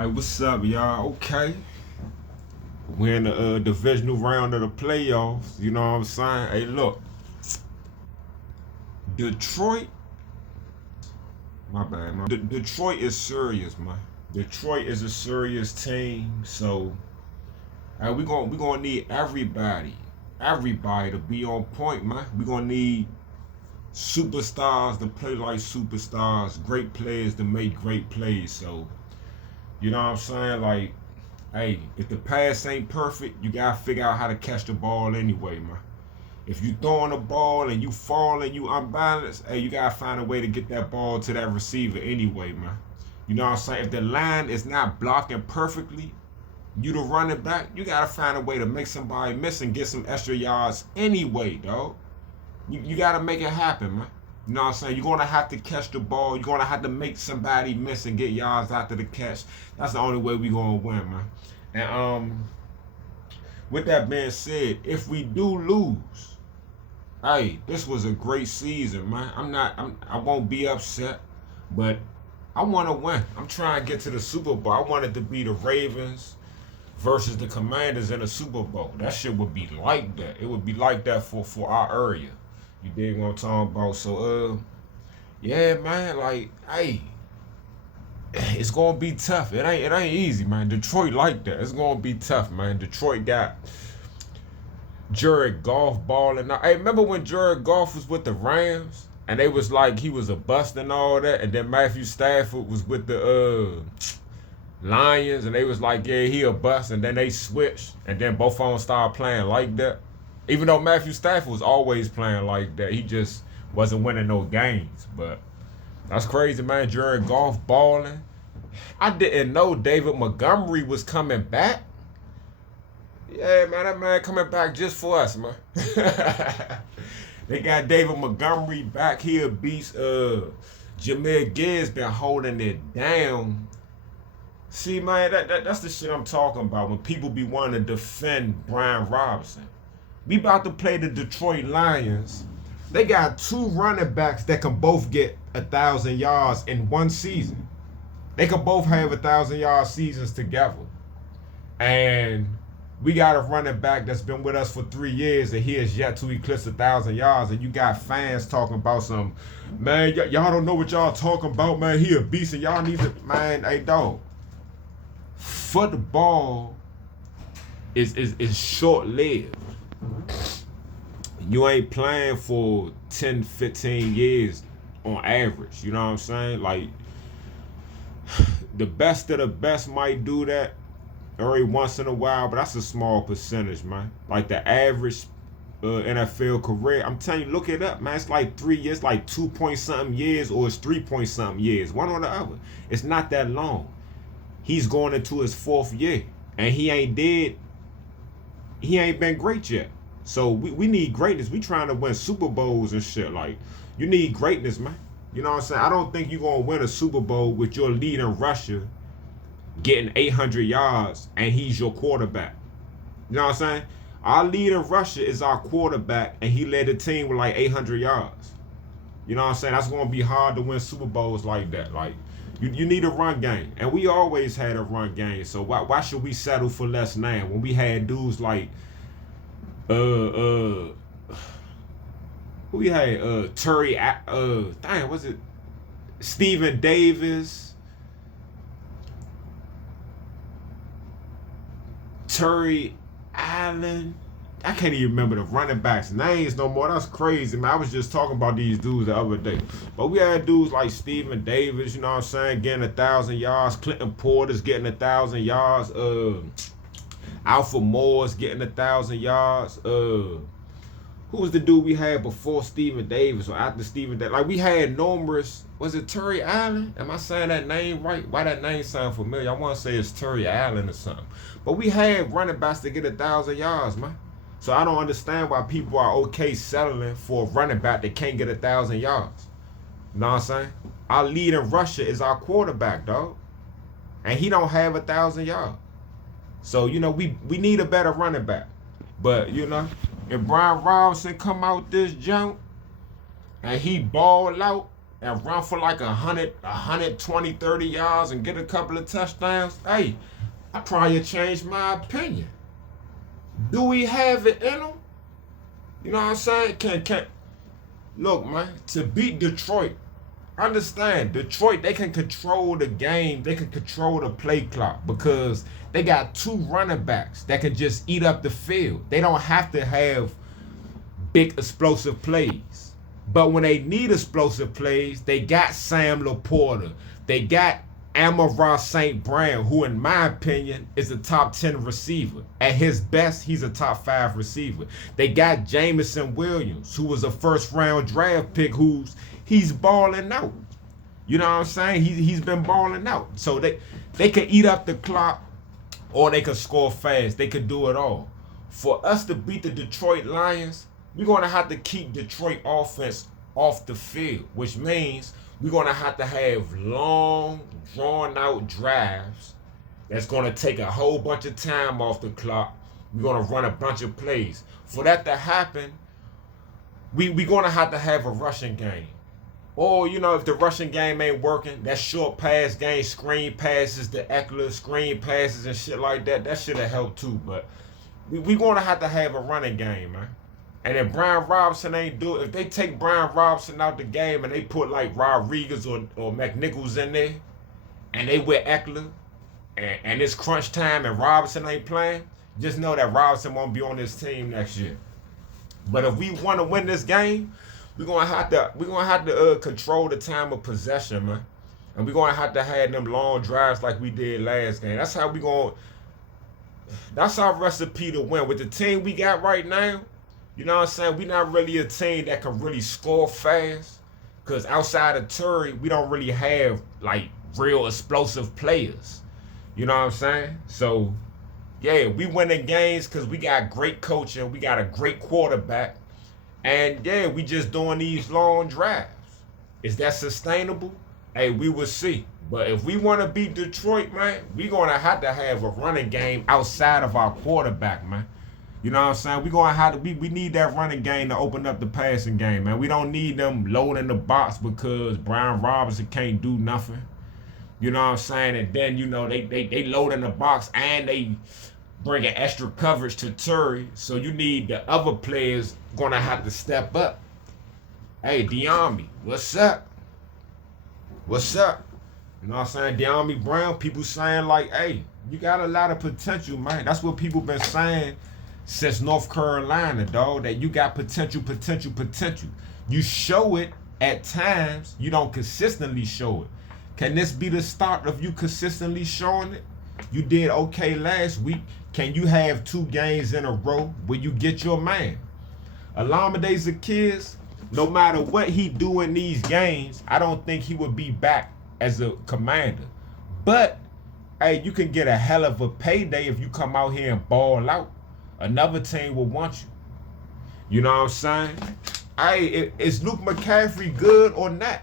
Alright, what's up, y'all? Okay. We're in the divisional round of the playoffs. You know what I'm saying? Hey, look. Detroit. My bad, man. Detroit is serious, man. Detroit is a serious team. So, we gonna need everybody to be on point, man. We gonna need superstars to play like superstars, great players to make great plays. So, you know what I'm saying? Like, hey, if the pass ain't perfect, you gotta figure out how to catch the ball anyway, man. If you throwing the ball and you fall and you unbalanced, hey, you gotta find a way to get that ball to that receiver anyway, man. You know what I'm saying? If the line is not blocking perfectly, you the running back, you gotta find a way to make somebody miss and get some extra yards anyway, dog. You gotta make it happen, man. You know what I'm saying? You're gonna have to catch the ball. You're gonna have to make somebody miss and get yards after the catch. That's the only way we gonna win, man. And with that being said, if we do lose, hey, this was a great season, man. I won't be upset, but I wanna win. I'm trying to get to the Super Bowl. I want it to be the Ravens versus the Commanders in the Super Bowl. That shit would be like that. It would be like that for our area. You dig what I'm talking about? So, yeah, man, like, hey, it's gonna be tough. It ain't easy, man. Detroit like that. It's gonna be tough, man. Detroit got Jared Goff balling. Now, hey, remember when Jared Goff was with the Rams and they was like he was a bust and all that, and then Matthew Stafford was with the Lions and they was like, yeah, he a bust, and then they switched and then both of them started playing like that. Even though Matthew Stafford was always playing like that, he just wasn't winning no games. But that's crazy, man. Jared Goff balling. I didn't know David Montgomery was coming back. Yeah, man, that man coming back just for us, man. They got David Montgomery back here. Beats Jahmyr Gibbs been holding it down. See, man, that's the shit I'm talking about when people be wanting to defend Brian Robinson. We about to play the Detroit Lions. They got two running backs that can both get 1,000 yards in one season. They can both have 1,000-yard seasons together. And we got a running back that's been with us for 3 years and he has yet to eclipse 1,000 yards. And you got fans talking about some, man, y'all don't know what y'all talking about, man. He a beast and y'all need to, man, hey, dog. Football is short-lived. You ain't playing for 10, 15 years on average. You know what I'm saying? Like, the best of the best might do that every once in a while, but that's a small percentage, man. Like the average NFL career, I'm telling you, look it up, man. It's like 3 years, like 2-point-something years, or it's 3-point-something years, one or the other. It's not that long. He's going into his 4th year, and he ain't been great yet. So we need greatness. We trying to win Super Bowls and shit. Like, you need greatness, man. You know what I'm saying? I don't think you're going to win a Super Bowl with your leading rusher getting 800 yards and he's your quarterback. You know what I'm saying? Our leading rusher is our quarterback and he led the team with like 800 yards. You know what I'm saying? That's going to be hard to win Super Bowls like that. Like, you need a run game. And we always had a run game. So why should we settle for less now when we had dudes like who we had? Terry, was it Stephen Davis, Terry Allen? I can't even remember the running backs' names no more. That's crazy, man. I was just talking about these dudes the other day. But we had dudes like Stephen Davis, you know what I'm saying, getting 1,000 yards. Clinton Porter's getting 1,000 yards. Alfred Moore's getting 1,000 yards. Who was the dude we had before Stephen Davis or after Stephen Davis? Like, we had numerous. Was it Terry Allen? Am I saying that name right? Why that name sound familiar? I want to say it's Terry Allen or something. But we had running backs to get 1,000 yards, man. So I don't understand why people are okay settling for a running back that can't get 1,000 yards. You know what I'm saying? Our leading rusher is our quarterback, dog. And he don't have 1,000 yards. So, you know, we need a better running back. But, you know, if Brian Robinson come out this jump and he ball out, and run for like 120, 30 yards and get a couple of touchdowns, hey, I probably changed my opinion. Do we have it in him? You know what I'm saying? Can look, man, to beat Detroit, understand, Detroit, they can control the game. They can control the play clock because they got 2 running backs that can just eat up the field. They don't have to have big explosive plays. But when they need explosive plays, they got Sam Laporta. They got Amon St. Brown, who in my opinion is a top 10 receiver. At his best, he's a top 5 receiver. They got Jameson Williams, who was a first-round draft pick, he's balling out. You know what I'm saying? He's been balling out. So they can eat up the clock or they can score fast. They could do it all. For us to beat the Detroit Lions, we're going to have to keep Detroit offense off the field, which means we're going to have long, drawn-out drives that's going to take a whole bunch of time off the clock. We're going to run a bunch of plays. For that to happen, we're going to have a rushing game. Or, you know, if the rushing game ain't working, that short pass game, screen passes, the Eckler, screen passes and shit like that should have helped too. But we're going to have a running game, man. And if Brian Robinson ain't do it, if they take Brian Robinson out the game and they put like Rodriguez or McNichols in there, and they with Eckler, and it's crunch time and Robinson ain't playing, just know that Robinson won't be on this team next year. But if we want to win this game, we're gonna have to control the time of possession, man. And we're gonna have them long drives like we did last game. That's our recipe to win. With the team we got right now, you know what I'm saying? We're not really a team that can really score fast. Because outside of Terry, we don't really have, like, real explosive players. You know what I'm saying? So, yeah, we winning games because we got great coaching. We got a great quarterback. And, yeah, we just doing these long drives. Is that sustainable? Hey, we will see. But if we want to beat Detroit, man, we're going to have a running game outside of our quarterback, man. You know what I'm saying? We're going to have to, we need that running game to open up the passing game, man. We don't need them loading the box because Brian Robinson can't do nothing. You know what I'm saying? And then, you know, they load in the box and they bringing extra coverage to Terry. So you need the other players going to have to step up. Hey, De'Ami, what's up? What's up? You know what I'm saying? De'Ami Brown, people saying like, hey, you got a lot of potential, man. That's what people been saying since North Carolina, dog, that you got potential. You show it at times. You don't consistently show it. Can this be the start of you consistently showing it? You did okay last week. Can you have 2 games in a row where you get your man? Olamide Zaccheaus, no matter what he do in these games, I don't think he would be back as a commander. But, hey, you can get a hell of a payday if you come out here and ball out. Another team will want you. You know what I'm saying? Hey, is Luke McCaffrey good or not?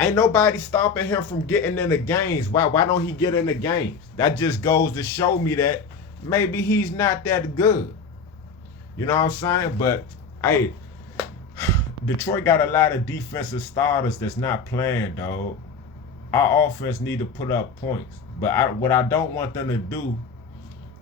Ain't nobody stopping him from getting in the games. Why don't he get in the games? That just goes to show me that maybe he's not that good. You know what I'm saying? But, hey, Detroit got a lot of defensive starters that's not playing, dog. Our offense need to put up points. But what I don't want them to do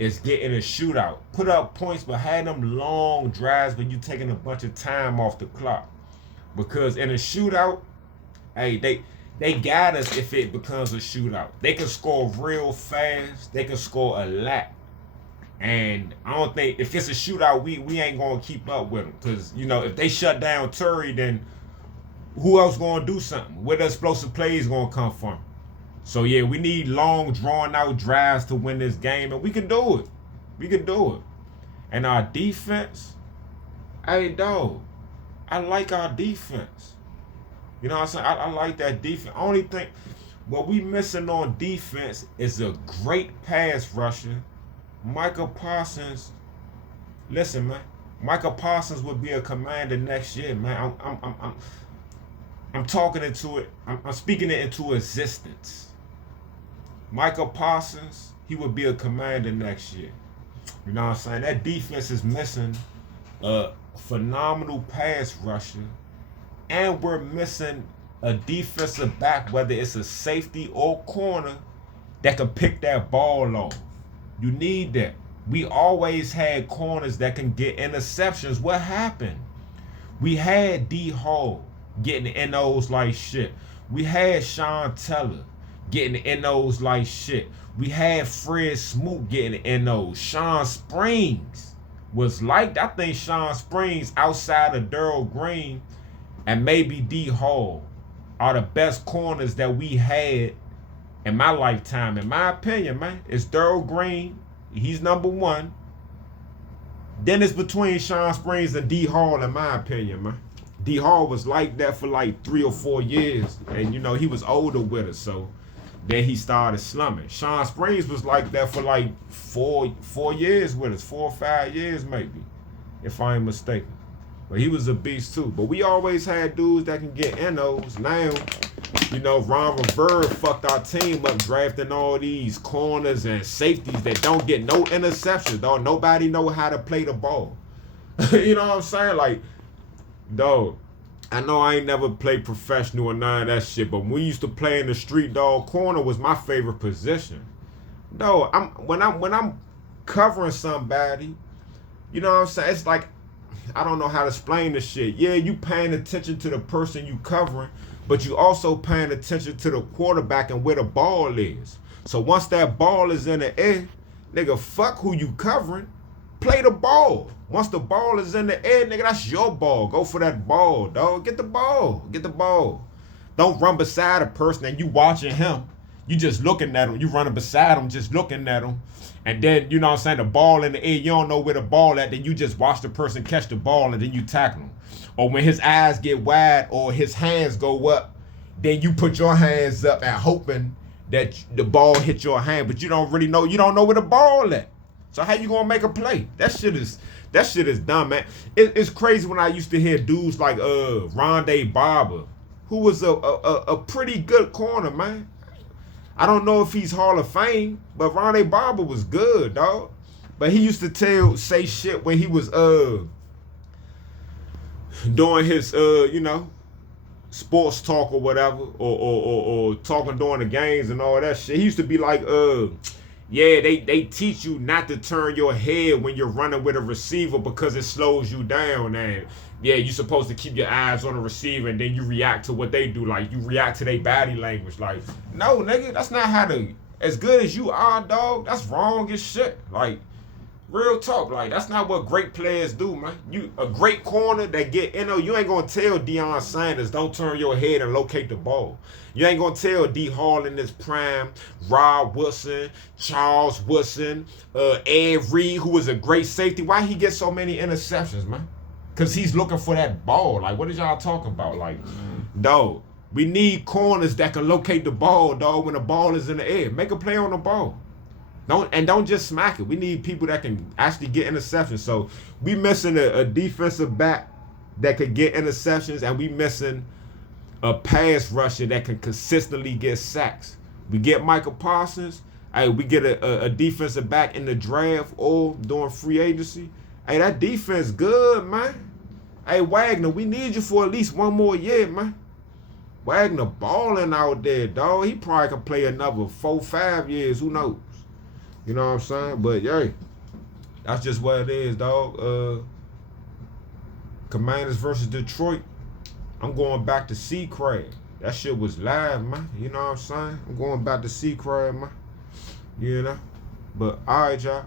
is get in a shootout. Put up points, but have them long drives when you're taking a bunch of time off the clock. Because in a shootout, hey, they got us if it becomes a shootout. They can score real fast. They can score a lot. And I don't think, if it's a shootout, we ain't going to keep up with them. Because, you know, if they shut down Terry, then who else going to do something? Where the explosive plays going to come from? So, yeah, we need long, drawn-out drives to win this game, and we can do it. We can do it. And our defense, hey, dog, I like our defense. You know what I'm saying? I like that defense. Only thing, what we missing on defense is a great pass rusher. Micah Parsons, listen, man. Micah Parsons would be a commander next year, man. I'm talking into it. I'm speaking it into existence. Micah Parsons, he would be a commander next year. You know what I'm saying? That defense is missing a phenomenal pass rusher and we're missing a defensive back, whether it's a safety or corner, that can pick that ball off. You need that. We always had corners that can get interceptions. What happened? We had D Hall getting NOs like shit. We had Sean Teller getting NOs like shit. We had Fred Smoot getting NOs. Sean Springs was like, I think Sean Springs outside of Daryl Green and maybe D Hall are the best corners that we had in my lifetime. In my opinion, man, it's Daryl Green. He's number one. Then it's between Sean Springs and D Hall, in my opinion, man. D Hall was like that for like 3 or 4 years. And, you know, he was older with us, so then he started slumming. Sean Springs was like that for like four years with us, 4 or 5 years maybe, if I ain't mistaken. But he was a beast too. But we always had dudes that can get NOs. Now, you know, Ron Rivera fucked our team up drafting all these corners and safeties that don't get no interceptions, dog. Nobody know how to play the ball. You know what I'm saying? Like, dog, I know I ain't never played professional or none of that shit, but when we used to play in the street, dog, corner was my favorite position. Dog, when I'm covering somebody, you know what I'm saying? It's like, I don't know how to explain this shit. Yeah, you paying attention to the person you covering, but you also paying attention to the quarterback and where the ball is. So once that ball is in the air, nigga, fuck who you covering. Play the ball. Once the ball is in the air, nigga, that's your ball. Go for that ball, dog. Get the ball. Get the ball. Don't run beside a person and you watching him. You just looking at him. You running beside him, just looking at him. And then, you know what I'm saying, the ball in the air, you don't know where the ball at, then you just watch the person catch the ball and then you tackle him. Or when his eyes get wide or his hands go up, then you put your hands up and hoping that the ball hit your hand, but you don't really know, you don't know where the ball at. So how you gonna make a play? That shit is dumb, man. It's crazy when I used to hear dudes like Rondé Barber, who was a pretty good corner, man. I don't know if he's Hall of Fame, but Rondé Barber was good, dog. But he used to say shit when he was doing his you know, sports talk or whatever, or talking during the games and all that shit. He used to be like, yeah, they teach you not to turn your head when you're running with a receiver because it slows you down. And yeah, you're supposed to keep your eyes on the receiver and then you react to what they do. Like, you react to their body language. Like, no, nigga, that's not how to, as good as you are, dog, that's wrong as shit. Like, real talk, like, that's not what great players do, man. You a great corner that get, you know, you ain't gonna tell Deion Sanders, don't turn your head and locate the ball. You ain't gonna tell D Hall in his prime, Rob Wilson, Charles Wilson, Ed Reed, who was a great safety. Why he get so many interceptions, man? Because he's looking for that ball. Like, what is y'all talking about? Like, dog, we need corners that can locate the ball, dog, when the ball is in the air. Make a play on the ball. Don't just smack it. We need people that can actually get interceptions. So we missing a defensive back that could get interceptions, and we missing a pass rusher that can consistently get sacks. We get Michael Parsons. Hey, we get a defensive back in the draft or during free agency. Hey, that defense good, man. Hey, Wagner, we need you for at least 1 more year, man. Wagner balling out there, dog. He probably can play another 4, 5 years. Who knows? You know what I'm saying? But, yeah, that's just what it is, dog. Commanders versus Detroit. I'm going back to C. Crab. That shit was live, man. You know what I'm saying? I'm going back to C. Crab, man. You know? But, all right, y'all.